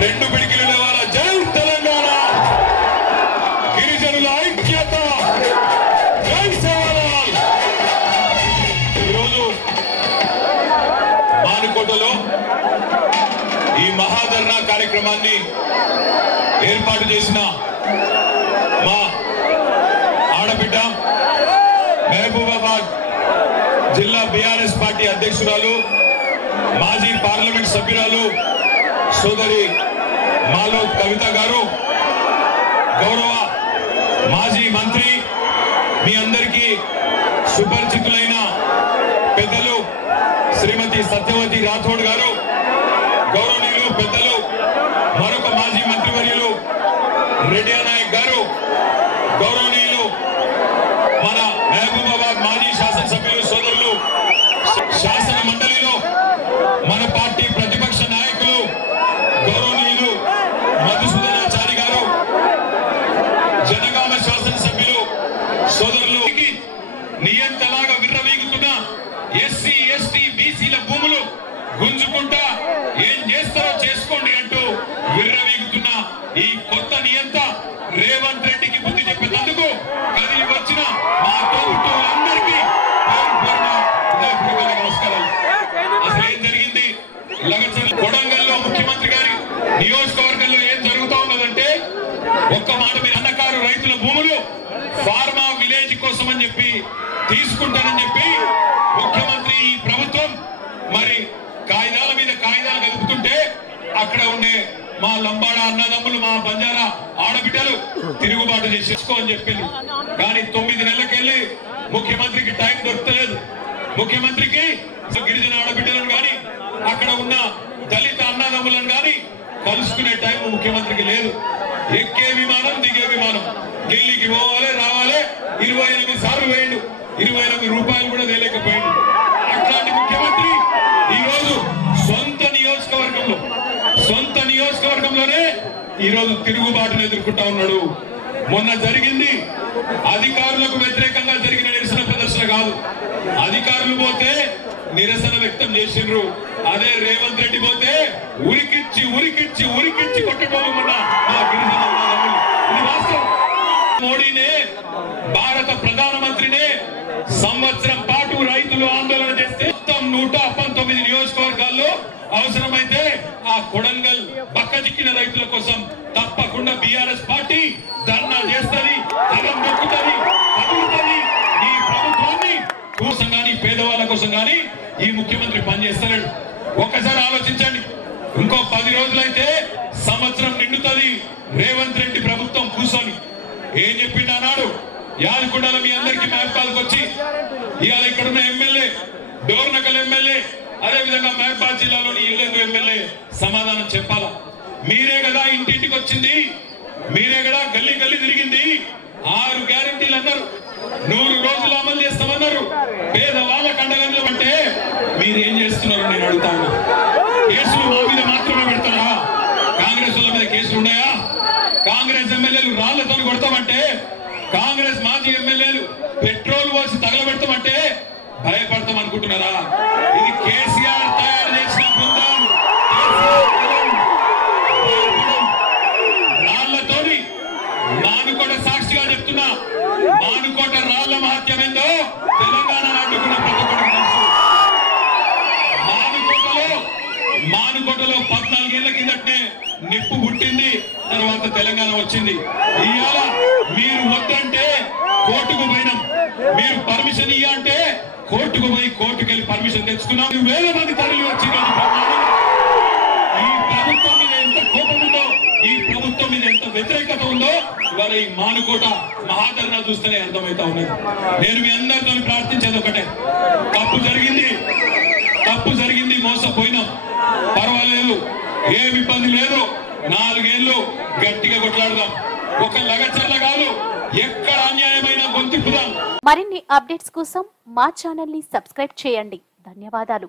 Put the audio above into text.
రెండు పిడికిలు లేవాల జై తెలంగాణ గిరిజనుల ఐక్యత జై సేవలాల్. ఈరోజు మానుకోటలో ఈ మహాధర్నా కార్యక్రమాన్ని ఏర్పాటు చేసిన మా ఆడబిడ్డ మహబూబాబాద్ జిల్లా బీఆర్ఎస్ పార్టీ అధ్యక్షురాలు మాజీ పార్లమెంట్ సభ్యురాలు సోదరి మాలో కవిత గారు, గౌరవ మాజీ మంత్రి మీ అందరికీ సుపరిచితులైన పెద్దలు శ్రీమతి సత్యవతి రాథోడ్ గారు, గౌరవనీయులు పెద్దలు మరొక మాజీ మంత్రివర్యులు రెడ్డి నాయక్ గారు, గౌరవనీయులు మన మహబూబాబాద్ మాజీ శాసనసభ్యులు సోదరులు, శాసన మండలిలో మన పార్టీ ప్రతిపక్ష నాయకులు గౌరవనీయులు మధుసూదనాచారి గారు, జనగామ శాసనసభ్యులు సోదరులు, నియంతలాగా విర్రవీగుతున్న ఎస్సీ ఎస్టీ బీసీల భూములు గుంజుకుంటా ఏం చేస్తారో చేసుకోండి అంటూ విర్రవీగుతున్న ఈ కొత్త నియంత రేవంత్ రెడ్డికి బుద్ధి చెప్పేందుకు కదిలి వచ్చిన మా తోబుట్టువులందరికీ నమస్కారాలు. అసలు ఏం జరిగింది కొడంగల్లో ముఖ్యమంత్రి గారి నియోజకవర్గంలో ఏం జరుగుతా ఉన్నదంటే, ఒక్క మాట మీరు అన్నకారు రైతుల భూములు ఫార్మా విలేజ్ కోసం అని చెప్పి తీసుకుంటానని చెప్పి ముఖ్యమంత్రి ఈ ప్రభుత్వం మరి కాగితాల మీద కాగితాలు కలుపుతుంటే అక్కడ ఉండే మా లంబాడ అన్నదమ్ములు, మా బంజారా ఆడబిడ్డలు తిరుగుబాటు చేసుకో అని చెప్పింది. కానీ 9 నెలలకెళ్ళి ముఖ్యమంత్రికి టైం దొరకలేదు. ముఖ్యమంత్రికి గిరిజన ఆడబిడ్డలను కానీ అక్కడ ఉన్న దళిత అన్నదమ్ములను కానీ కలుసుకునే టైం ముఖ్యమంత్రికి లేదు. ఎక్కే విమానం దిగే విమానం, ఢిల్లీకి పోవాలి రావాలి 28 సార్లు వేయండు, 28 రూపాయలు కూడా తేలేకపోయింది. అట్లాంటి ముఖ్యమంత్రి ఈరోజు సొంత నియోజకవర్గంలోనే ఈరోజు తిరుగుబాటును ఎదుర్కొంటా ఉన్నాడు. మొన్న జరిగింది అధికారులకు వ్యతిరేకంగా జరిగిన నిరసన ప్రదర్శన కాదు. అధికారులు పోతే నిరసన వ్యక్తం చేసిండ్రు, అదే రేవంత్ రెడ్డి పోతే ఉరికిచ్చి ఉరికిచ్చి ఉరికిచ్చి కొట్టడం కూడా మా గిరిజన ఇది వాస్తవం. మోడీనే భారత ప్రధానమంత్రినే సంవత్సరం పాటు రైతులు ఆందోళన చేస్తే మొత్తం 119 నియోజకవర్గాల్లో అవసరమైతే ఆ కొడంగల్ బక్కజిక్కిన రైతుల కోసం తప్పకుండా బీఆర్ఎస్ పార్టీ ధర్నా చేస్తుంది, కదం దొక్కుతుంది, కదులుతుంది. ఈ ప్రభుత్వాన్ని కోసం కానీ పేదవాళ్ళ కోసం కానీ ఈ ముఖ్యమంత్రి పనిచేస్తలేడు. ఒక్కసారి ఆలోచించండి, ఇంకో 10 రోజులైతే సంవత్సరం నిండుతుంది రేవంత్ రెడ్డి ప్రభుత్వం కూర్చొని. ఏం చెప్పిండు అన్నాడు? యాదకొండలో మీ అందరికీ మహబాద్కి వచ్చి ఇవాళ ఇక్కడున్న ఎమ్మెల్యే డోర్నకల్ ఎమ్మెల్యే, అదేవిధంగా మహబాద్ జిల్లాలోని ఇల్లందు ఎమ్మెల్యే సమాధానం చెప్పాలా? మీరే కదా ఇంటింటికి వచ్చింది, మీరే కదా గల్లీ గల్లీ తిరిగింది, 6 గ్యారెంటీలు అన్నారు, 100 రోజులు అమలు చేస్తామన్నారు, పేదవాళ్ళకు అండగా అంటే మీరేం చేస్తున్నారు నేను అడుగుతా ఉన్నా. కేసులు మా మీద మాత్రమే పెడతారా? కాంగ్రెస్ వాళ్ళ మీద కేసులు ఉన్నాయా? కాంగ్రెస్ ఎమ్మెల్యేలు రాళ్లతో కొడతామంటే, కాంగ్రెస్ మాజీ ఎమ్మెల్యేలు పెట్రోల్ పోసి తగలబెడతామంటే భయపడతాం అనుకుంటున్నారా? ఇది కేసీఆర్ తయారు చేసిన బృందం. రాళ్లతోని మానుకోట సాక్షిగా చెప్తున్నా, మానుకోట రాళ్ల మహత్యం ఏందో తెలంగాణ అడ్డుకున్న ప్రతి ఒక్కరికి తెలుసు. మానుకోటలో 14 ఏళ్ల కిందటనే నిప్పు పుట్టింది, తర్వాత తెలంగాణ వచ్చింది. ఇవాళ మీరు వద్దంటే కోర్టుకు పోయినాం, మీరు పర్మిషన్ ఇయ్య అంటే కోర్టుకు పోయి కోర్టుకెళ్ళి పర్మిషన్ తెచ్చుకున్నాం. వేల మంది తరలి వచ్చి ఈ ప్రభుత్వం మీద ఎంత కోపం ఉందో, ఈ ప్రభుత్వం మీద ఎంత వ్యతిరేకత ఉందో ఇవాళ ఈ మానుకోట మహాధర్నా చూస్తేనే అర్థమవుతా ఉన్నది. నేను మీ అందరితో ప్రార్థించేది ఒకటే, తప్పు జరిగింది, మోసపోయినాం, పర్వాలేదు, ఏమి ఇబ్బంది లేదు, 4 ఏళ్ళు గట్టిగా కొట్లాడదాం. ఒక లగచర్ల కాదు, ఎక్కడ అన్యాయమైన గొంతిప్పుదాం. మరిన్ని అప్డేట్స్ కోసం మా ఛానల్ ని సబ్స్క్రైబ్ చేయండి. ధన్యవాదాలు.